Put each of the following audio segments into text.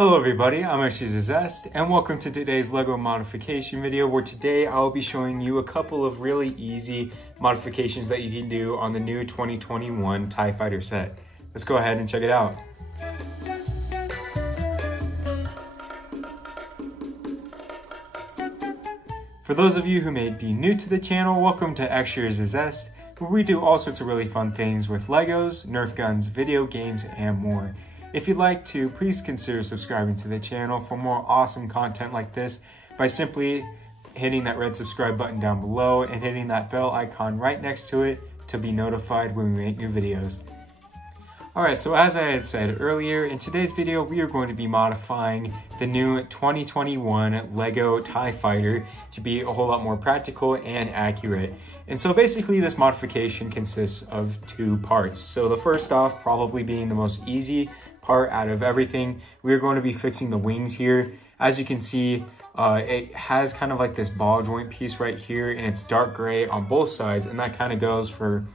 Hello everybody, I'm Zest, and welcome to today's LEGO modification video, where today I'll be showing you a couple of really easy modifications that you can do on the new 2021 TIE Fighter set. Let's go ahead and check it out. For those of you who may be new to the channel, welcome to Extras Zest, where we do all sorts of really fun things with Legos, Nerf guns, video games, and more. If you'd like to, please consider subscribing to the channel for more awesome content like this by simply hitting that red subscribe button down below and hitting that bell icon right next to it to be notified when we make new videos. Alright, so as I had said earlier, in today's video we are going to be modifying the new 2021 LEGO TIE Fighter to be a whole lot more practical and accurate. And so basically this modification consists of two parts. So the first off, probably being the most easy part out of everything, we're going to be fixing the wings here. As you can see, it has kind of like this ball joint piece right here, and it's dark gray on both sides, and that kind of goes for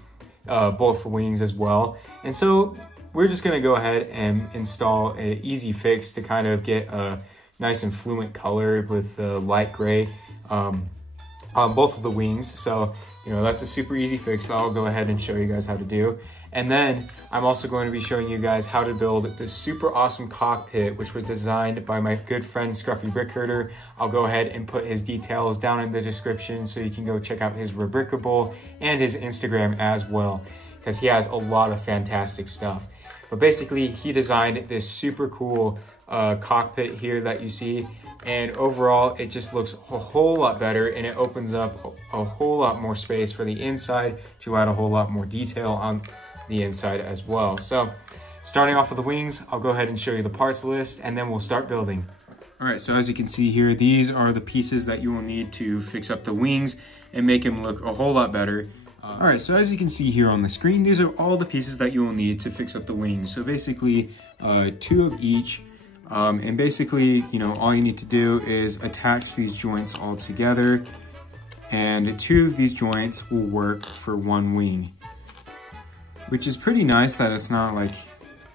both the wings as well. And so we're just going to go ahead and install an easy fix to kind of get a nice and fluent color with the light gray on both of the wings. So, you know, that's a super easy fix that I'll go ahead and show you guys how to do. And then I'm also going to be showing you guys how to build this super awesome cockpit, which was designed by my good friend Scruffy Brickherder. I'll go ahead and put his details down in the description so you can go check out his Rubrickable and his Instagram as well, because he has a lot of fantastic stuff. But basically, he designed this super cool cockpit here that you see, and overall it just looks a whole lot better, and it opens up a whole lot more space for the inside to add a whole lot more detail on the inside as well. So starting off with the wings, I'll go ahead and show you the parts list, and then we'll start building. All right, so as you can see here, these are the pieces that you will need to fix up the wings and make them look a whole lot better. All right, so as you can see here on the screen, these are all the pieces that you will need to fix up the wings. So basically, two of each. And basically, you know, all you need to do is attach these joints all together, and two of these joints will work for one wing, which is pretty nice that it's not like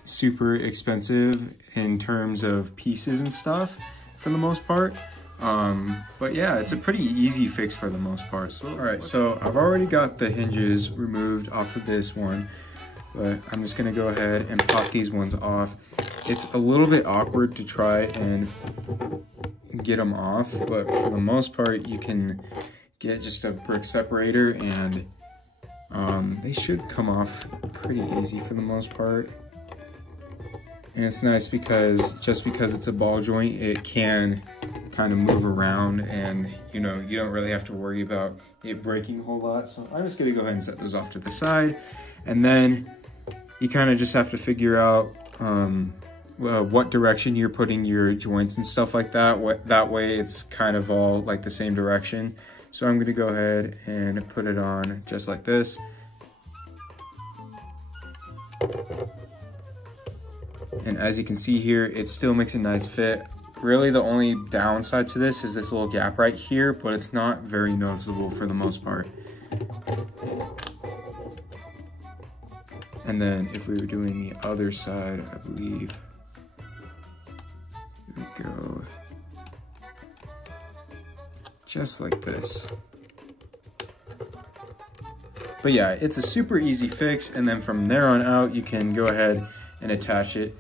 super expensive in terms of pieces and stuff for the most part. But yeah, it's a pretty easy fix for the most part. So, all right, so I've already got the hinges removed off of this one, but I'm just gonna go ahead and pop these ones off. It's a little bit awkward to try and get them off, but for the most part, you can get just a brick separator and they should come off pretty easy for the most part. And it's nice because just because it's a ball joint, it can kind of move around, and you know, you don't really have to worry about it breaking a whole lot. So I'm just gonna go ahead and set those off to the side, and then you kind of just have to figure out what direction you're putting your joints and stuff like that. That way it's kind of all like the same direction. So I'm gonna go ahead and put it on just like this. And as you can see here, it still makes a nice fit. Really the only downside to this is this little gap right here, but it's not very noticeable for the most part. And then if we were doing the other side, I believe, here we go, just like this. But yeah, it's a super easy fix, and then from there on out, you can go ahead and attach it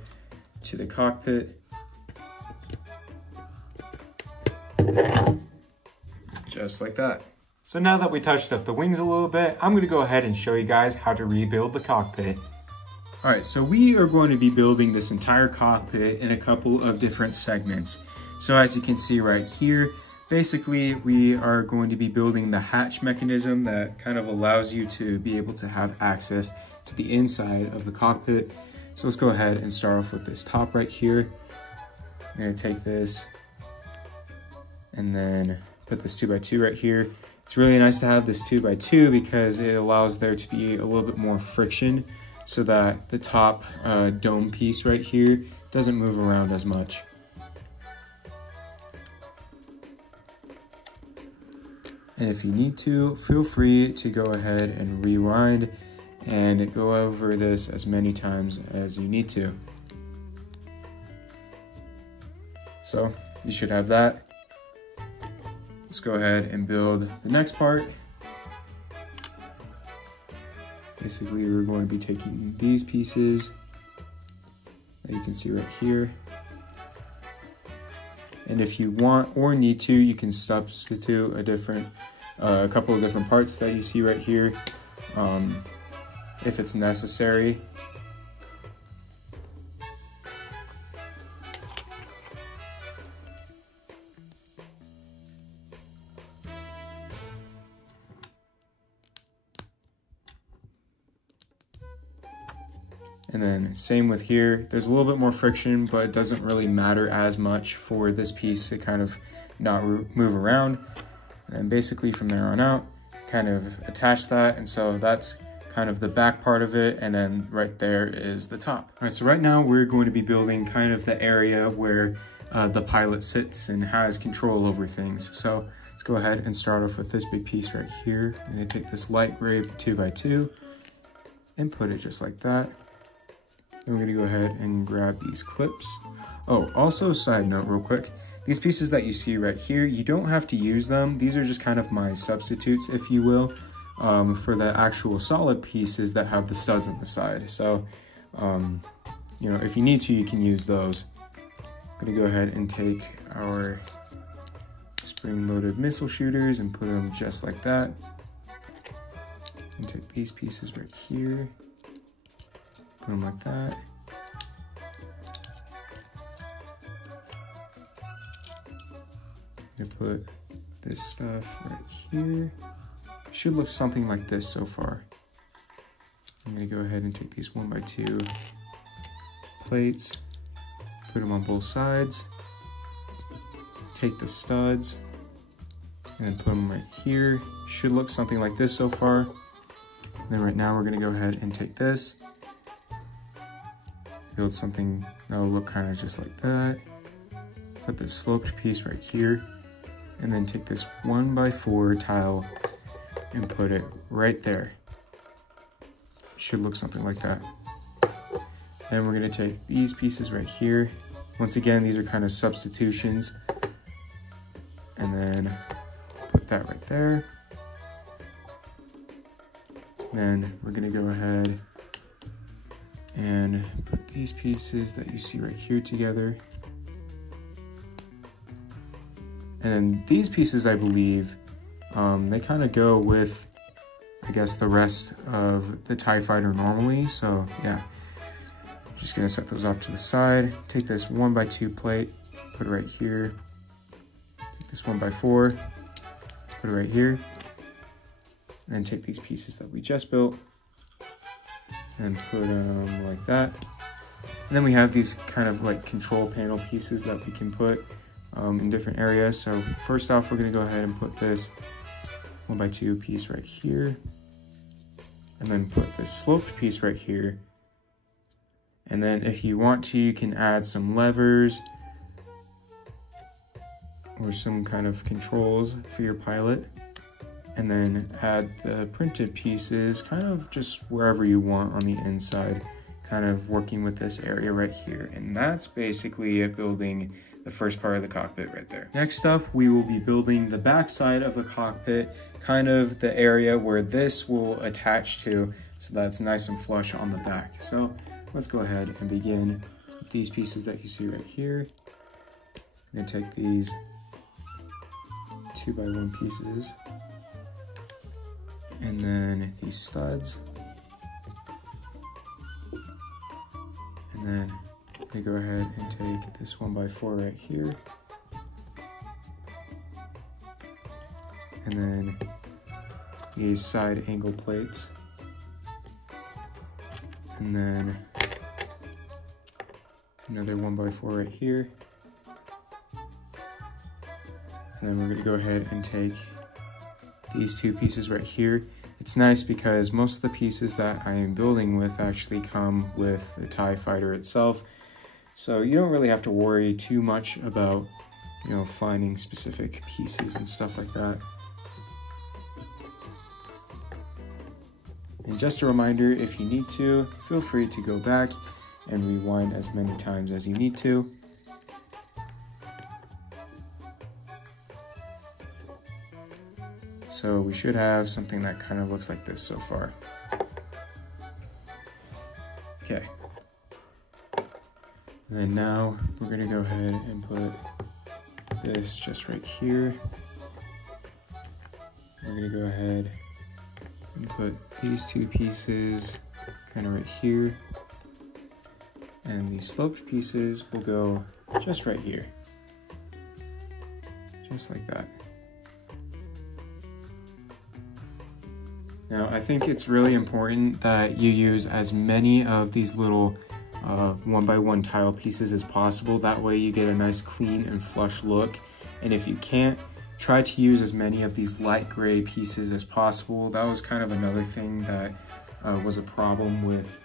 to the cockpit. Just like that. So now that we touched up the wings a little bit, I'm gonna go ahead and show you guys how to rebuild the cockpit. All right, so we are going to be building this entire cockpit in a couple of different segments. So as you can see right here, basically we are going to be building the hatch mechanism that kind of allows you to be able to have access to the inside of the cockpit. So let's go ahead and start off with this top right here. I'm gonna take this and then put this 2x2 right here. It's really nice to have this 2x2 because it allows there to be a little bit more friction so that the top dome piece right here doesn't move around as much. And if you need to, feel free to go ahead and rewind and go over this as many times as you need to. So you should have that. Let's go ahead and build the next part. Basically, we're going to be taking these pieces that you can see right here. And if you want or need to, you can substitute a couple of different parts that you see right here, if it's necessary. And then same with here, there's a little bit more friction, but it doesn't really matter as much for this piece to kind of not move around. And basically from there on out, kind of attach that. And so that's kind of the back part of it. And then right there is the top. All right, so right now we're going to be building kind of the area where the pilot sits and has control over things. So let's go ahead and start off with this big piece right here. I'm gonna take this light gray 2x2 and put it just like that. And we're gonna go ahead and grab these clips. Oh, also a side note real quick, these pieces that you see right here, you don't have to use them. These are just kind of my substitutes, if you will, for the actual solid pieces that have the studs on the side. So, you know, if you need to, you can use those. I'm gonna go ahead and take our spring-loaded missile shooters and put them just like that. And take these pieces right here. Put them like that. I'm gonna put this stuff right here. Should look something like this so far. I'm gonna go ahead and take these 1x2 plates, put them on both sides, take the studs, and put them right here. Should look something like this so far. And then right now we're gonna go ahead and take this, build something that'll look kind of just like that. Put this sloped piece right here, and then take this 1x4 tile and put it right there. Should look something like that. And we're gonna take these pieces right here. Once again, these are kind of substitutions. And then put that right there. Then we're gonna go ahead and put these pieces that you see right here together. And then these pieces, I believe, they kind of go with, I guess, the rest of the TIE Fighter normally. So yeah, just gonna set those off to the side. Take this 1x2 plate, put it right here. Take this 1x4, put it right here. And then take these pieces that we just built and put them like that. And then we have these kind of like control panel pieces that we can put in different areas. So first off, we're gonna go ahead and put this 1x2 piece right here. And then put this sloped piece right here. And then if you want to, you can add some levers or some kind of controls for your pilot. And then add the printed pieces kind of just wherever you want on the inside, kind of working with this area right here. And that's basically it, building the first part of the cockpit right there. Next up, we will be building the back side of the cockpit, kind of the area where this will attach to, so that's nice and flush on the back. So let's go ahead and begin with these pieces that you see right here. I'm gonna take these 2x1 pieces, and then these studs, and then I'm gonna go ahead and take this 1x4 right here, and then these side angle plates, and then another 1x4 right here, and then we're gonna go ahead and take these two pieces right here. It's nice because most of the pieces that I am building with actually come with the TIE Fighter itself. So you don't really have to worry too much about, you know, finding specific pieces and stuff like that. And just a reminder, if you need to, feel free to go back and rewind as many times as you need to. So we should have something that kind of looks like this so far. Okay. And then now we're gonna go ahead and put this just right here. We're gonna go ahead and put these two pieces kind of right here. And these sloped pieces will go just right here. Just like that. Now, I think it's really important that you use as many of these little 1x1 tile pieces as possible. That way you get a nice clean and flush look. And if you can't, try to use as many of these light gray pieces as possible. That was kind of another thing that was a problem with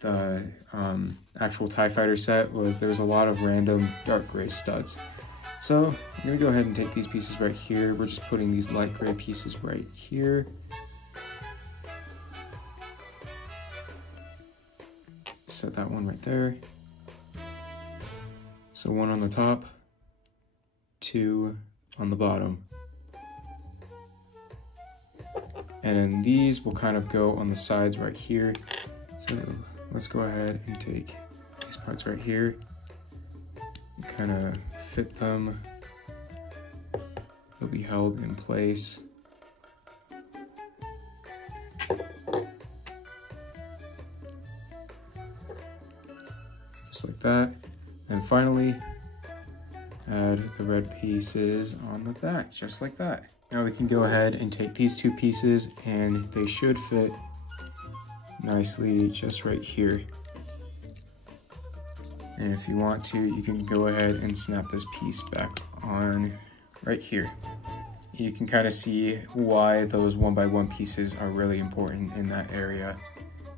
the actual TIE Fighter set, was there's a lot of random dark gray studs. So I'm gonna go ahead and take these pieces right here. We're just putting these light gray pieces right here. Set that one right there. So one on the top, two on the bottom. And then these will kind of go on the sides right here. So let's go ahead and take these parts right here, and kind of fit them. They'll be held in place. Just like that. And finally, add the red pieces on the back, just like that. Now we can go ahead and take these two pieces, and they should fit nicely just right here. And if you want to, you can go ahead and snap this piece back on right here. You can kind of see why those 1x1 pieces are really important in that area.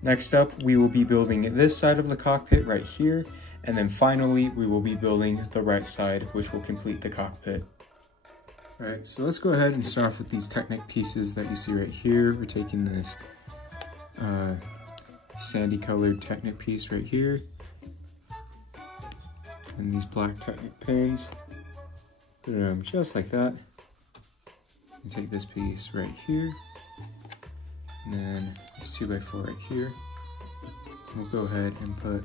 Next up, we will be building this side of the cockpit right here. And then finally, we will be building the right side, which will complete the cockpit. All right, so let's go ahead and start off with these Technic pieces that you see right here. We're taking this sandy colored Technic piece right here. And these black Technic pins. Put them just like that. And take this piece right here. And then this 2x4 right here. We'll go ahead and put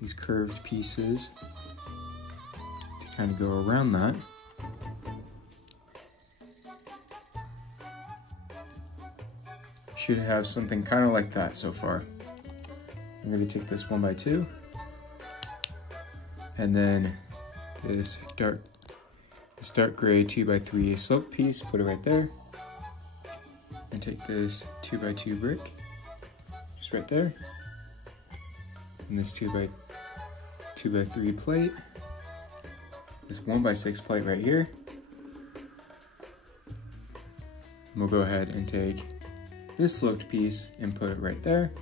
these curved pieces to kind of go around that. Should have something kind of like that so far. I'm going to take this 1x2 and then this dark gray 2x3 slope piece, put it right there, and take this 2x2 brick just right there, and this 2x3 plate, this 1x6 plate right here. And we'll go ahead and take this sloped piece and put it right there.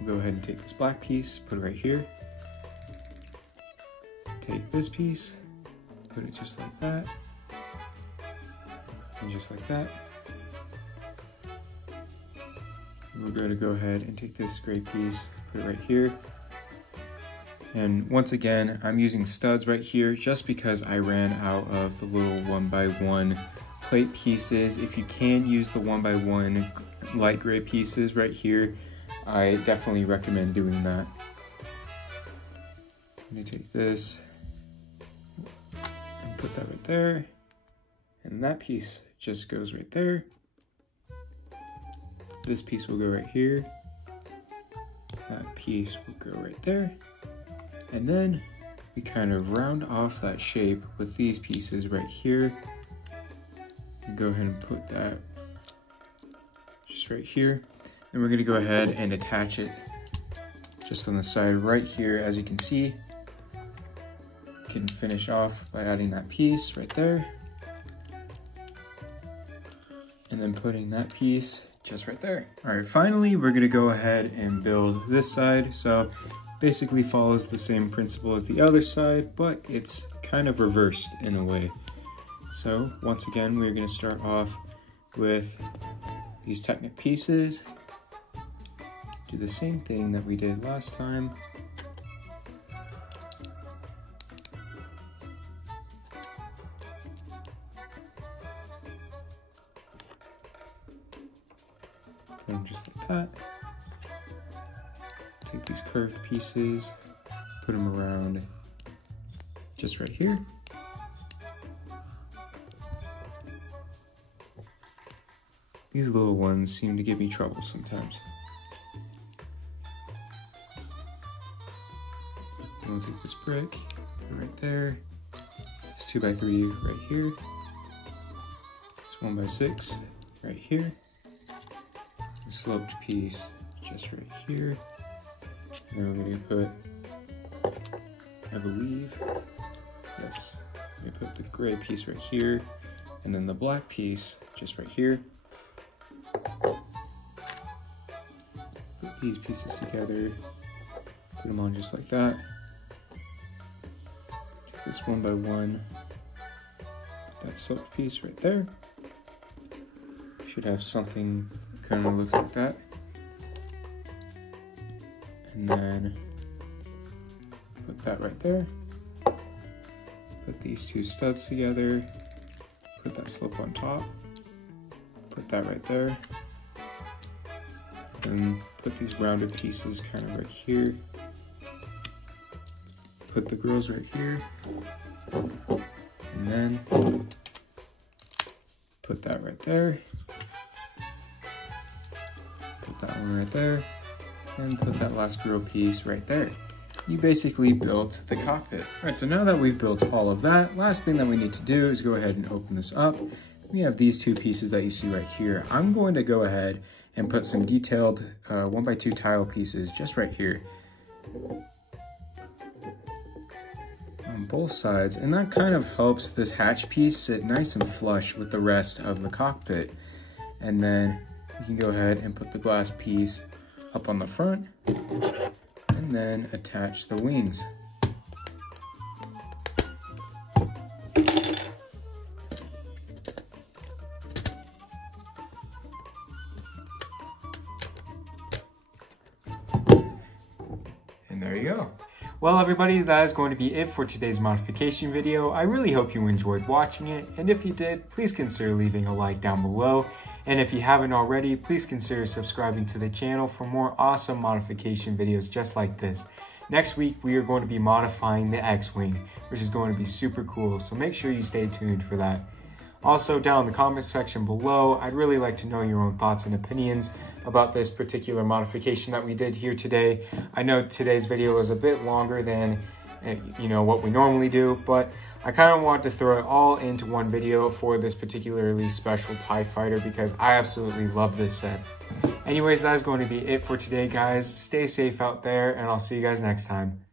We'll go ahead and take this black piece, put it right here. Take this piece, put it just like that, and just like that. And we're going to go ahead and take this gray piece, put it right here. And once again, I'm using studs right here just because I ran out of the little 1x1 plate pieces. If you can use the 1x1 light gray pieces right here, I definitely recommend doing that. I'm going to take this and put that right there, and that piece just goes right there. This piece will go right here, that piece will go right there, and then we kind of round off that shape with these pieces right here. Go ahead and put that just right here. And we're going to go ahead and attach it just on the side right here. As you can see, you can finish off by adding that piece right there. And then putting that piece just right there. All right, finally, we're going to go ahead and build this side. So basically follows the same principle as the other side, but it's kind of reversed in a way. So once again, we're going to start off with these Technic pieces. Do the same thing that we did last time. put them just like that. Take these curved pieces, put them around just right here. These little ones seem to give me trouble sometimes. I'm gonna take this brick, put it right there. This 2x3 right here. This 1x6 right here. The sloped piece just right here. And then we're gonna put, I believe, yes, I'm gonna put the gray piece right here, and then the black piece just right here. Put these pieces together, put them on just like that. Take this 1x1, that sloped piece right there. Should have something that kind of looks like that. And then put that right there. Put these two studs together. Put that slope on top. Put that right there. And put these rounded pieces kind of right here. Put the grills right here. And then put that right there. Put that one right there. And put that last grill piece right there. You basically built the cockpit. All right, so now that we've built all of that, last thing that we need to do is go ahead and open this up. We have these two pieces that you see right here. I'm going to go ahead and put some detailed 1x2 tile pieces just right here on both sides, and that kind of helps this hatch piece sit nice and flush with the rest of the cockpit. And then you can go ahead and put the glass piece up on the front and then attach the wings. And there you go. Well, everybody, that is going to be it for today's modification video. I really hope you enjoyed watching it, and if you did, please consider leaving a like down below. And if you haven't already, please consider subscribing to the channel for more awesome modification videos just like this. Next week, we are going to be modifying the X-Wing, which is going to be super cool, so make sure you stay tuned for that. Also, down in the comment section below, I'd really like to know your own thoughts and opinions about this particular modification that we did here today. I know today's video was a bit longer than what we normally do, but I kind of wanted to throw it all into one video for this particularly special TIE Fighter because I absolutely love this set. Anyways, that is going to be it for today, guys. Stay safe out there, and I'll see you guys next time.